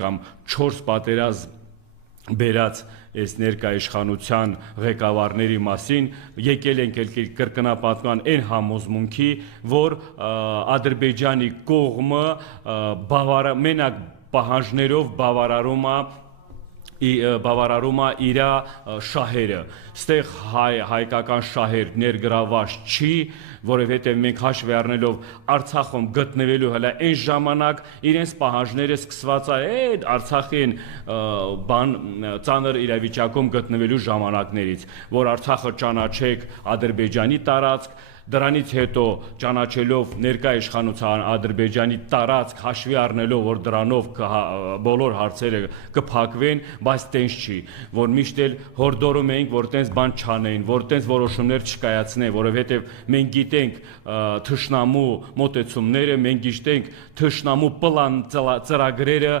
կամ 4 պատերազմ բերած այս ներկա իշխանության ղեկավարների մասին եկել ենք կրկնապատկման այն համոզմունքի, որ Ադրբեջանի կողմը մենակ պահանջներով բավարարում է իր շահերը, ստեղ հայկական շահեր ներգրաված չի, որովհետև մենք հաշվի առնելով Արցախում գտնվելու հələ այն ժամանակ իրենց պահանջները սկսված է Արցախին ծանր իրավիճակում գտնվելու ժամանակներից, որ Արցախը ճանաչեք Ադրբեջանի տարածք, դրանից հետո ճանաչելով ներկա իշխանության Ադրբեջանի տարածք, հաշվի առնելով, որ դրանով բոլոր հարցերը կփակվեն, բայց տենց չի, որ միշտ էլ հորդորում էինք, որ տենց բան չանեն, որ տենց որոշումներ չկայացնեն, որովհետև մենք գիտենք թշնամու մոտեցումները, մենք գիտենք թշնամու պլան ծրագրերը,